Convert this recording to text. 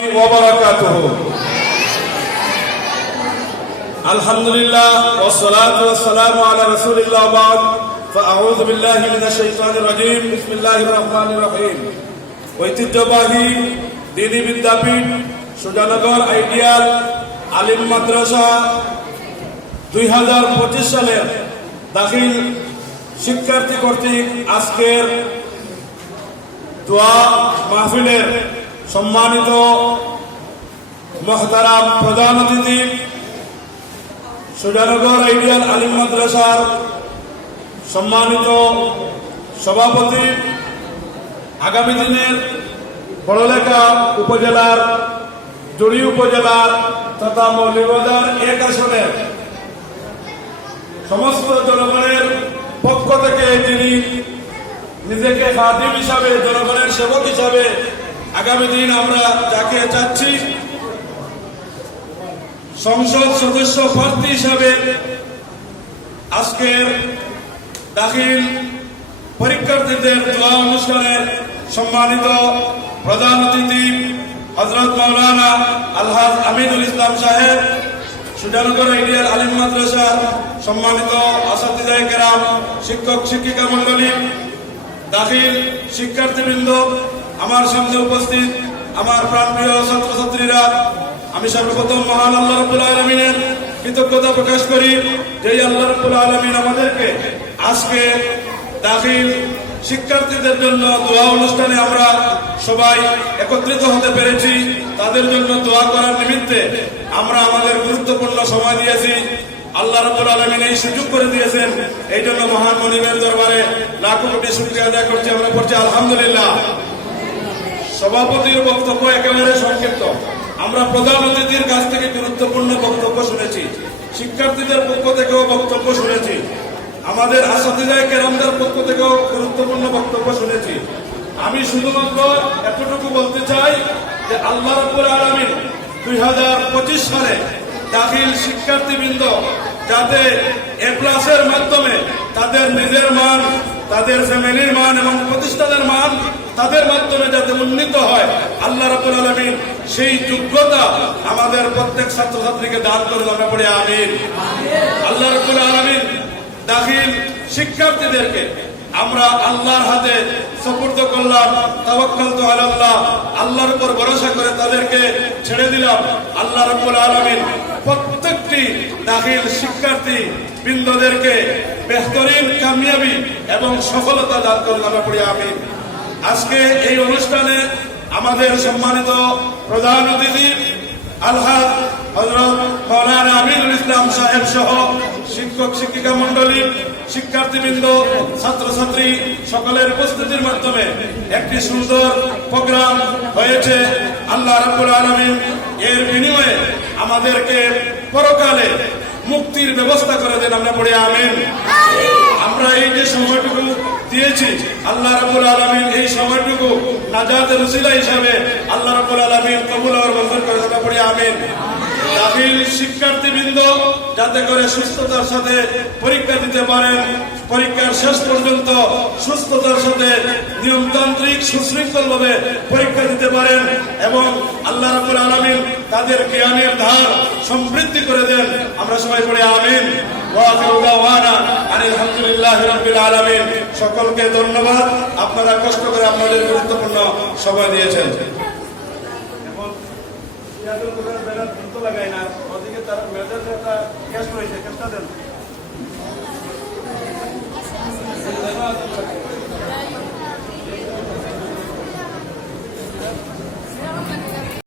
وبركاته. الحمد لله والصلاة والسلام على رسول الله بعد فأعوذ بالله من الشيطان الرجيم بسم الله الرحمن الرحيم. ঐতিহ্যবাহী দিনী বিদ্যাপীঠ সুজানগর আইডিয়াল আলিম মাদ্রাসা 2025 সালের দাখিল শিক্ষার্থী কর্তৃক আজকের দোয়া মাহফিলের সম্মানিত মহতারাম প্রধান অতিথি সুজানগর আইডিয়াল আলিম মাদ্রাসার সম্মানিত সভাপতি, আগামী দিনের বড়লেখা উপজেলার জুড়ি উপজেলার তথা মৌলভীবাজার 1 আসনের সমস্ত জনগণের পক্ষ থেকে যিনি নিজেকে খাদিম হিসাবে, জনগণের সেবক হিসাবে আগামী দিন আমরা যাকে চাচ্ছি সংসদ সদস্য প্রার্থী হিসাবে আজকের দাখিল পরীক্ষার্থীদের দোয়া অনুষ্ঠানের সম্মানিত প্রধান অতিথি হযরত মাওলানা আলহাজ আমিনুল ইসলাম সাহেব, সুজানগর আইডিয়াল আলিম মাদ্রাসার সম্মানিত আসাতিজায়ে কেরাম, শিক্ষক শিক্ষিকা মন্ডলী, দাখিল শিক্ষার্থীবৃন্দ, আমার সামনে উপস্থিত আমার প্রাণপ্রিয় ছাত্রছাত্রীরা, আমি সর্বপ্রথম মহান আল্লাহ রাব্বুল আলামিনের কৃতজ্ঞতা প্রকাশ করি যে আল্লাহ রাব্বুল আলামিন আমাদেরকে আজকে দাখিল শিক্ষার্থীদের জন্য দোয়া অনুষ্ঠানে আমরা সবাই একত্রিত হতে পেরেছি। তাদের জন্য দোয়া করার নিমিত্তে আমরা আমাদের গুরুত্বপূর্ণ সময় দিয়েছি। আল্লাহ রাব্বুল আলামিন এই সুযোগ করে দিয়েছেন, এই জন্য মহান মনিবের দরবারে লাখো কোটি শুকরিয়া আদায় করছি। আমরা পড়ছি আলহামদুলিল্লাহ। সভাপতির বক্তব্য একেবারে সংক্ষিপ্ত। আমরা প্রধান অতিথির কাছ থেকে গুরুত্বপূর্ণ বক্তব্য শুনেছি, শিক্ষার্থীদের পক্ষ থেকেও বক্তব্য শুনেছি, আমাদের আসাতিজায়ে কেরামদের পক্ষ থেকেও গুরুত্বপূর্ণ বক্তব্য শুনেছি। আমি শুধুমাত্র এতটুকু বলতে চাই যে আল্লাহ রাব্বুল আলামিন 2025 সালে দাখিল শিক্ষার্থীবৃন্দ যাতে A+-এর মাধ্যমে তাদের নিজের মান, তাদের ফ্যামিলির মান এবং প্রতিষ্ঠানের মান তাদের মাধ্যমে যাতে উন্নীত হয়, আল্লাহ রাব্বুল আলামিন সেই যোগ্যতা আমাদের প্রত্যেক ছাত্রছাত্রীকে দান করুন। আমরা পড়ি আমিন। আল্লাহ রাব্বুল আলামিন দাখিল শিক্ষার্থীদেরকে আমরা আল্লাহর হাতে সুপুর্দ করলাম। তাওয়াক্কালতু আলাল্লাহ, আল্লাহর উপর ভরসা করে তাদেরকে ছেড়ে দিলাম। আল্লাহ রাব্বুল আলামিন প্রত্যেকটি দাখিল শিক্ষার্থী বৃন্দদেরকে বেহতরিন কামিয়াবি এবং সফলতা দান করুন। আমরা পড়ি আমিন। আজকে এই অনুষ্ঠানে আমাদের সম্মানিত প্রধান অতিথি আলহাজ হযরত মাওলানা আমিনুল ইসলাম সাহেব সহ শিক্ষক শিক্ষিকা মন্ডলী, শিক্ষার্থীবৃন্দ, ছাত্রছাত্রী সকলের উপস্থিতির মাধ্যমে একটি সুন্দর প্রোগ্রাম হয়েছে। আল্লাহ রাব্বুল আলামিন এর বিনিময়ে আমাদেরকে পরকালে মুক্তির ব্যবস্থা করে দেন। আমরা পড়ি আমিন। আমরা এই যে সময়টুকু দিয়েছি, আল্লাহ রাব্বুল আলামিন এই সময়টুকু নাজাতের উসিলা হিসাবে আল্লাহ রাব্বুল আলামিন কবুল আর মঞ্জুর করে। আমরা পড়ি আমিন। দাখিল শিক্ষার্থীবৃন্দ যাতে করে সুস্থতার সাথে পরীক্ষা দিতে পারেন, পরীক্ষার শেষ পর্যন্ত সুস্থতার সাথে নিয়মতান্ত্রিক সুশৃঙ্খল ভাবে পরীক্ষা দিতে পারেন এবং আল্লাহ রাব্বুল আলামিন তাদের জ্ঞানের ধার সমৃদ্ধি করে দেন। আমরা সবাই পড়ি আমিন। ওয়া আখিরু দাওয়ানা আলহামদুলিল্লাহি রাব্বিল আলামিন। সকলকে ধন্যবাদ, আপনারা কষ্ট করে আপনাদের গুরুত্বপূর্ণ সময় দিয়েছেন। লাগাই না ওদিকে তারা মেজাজ একটা গ্যাস রয়েছে, গ্যাসটা দেন।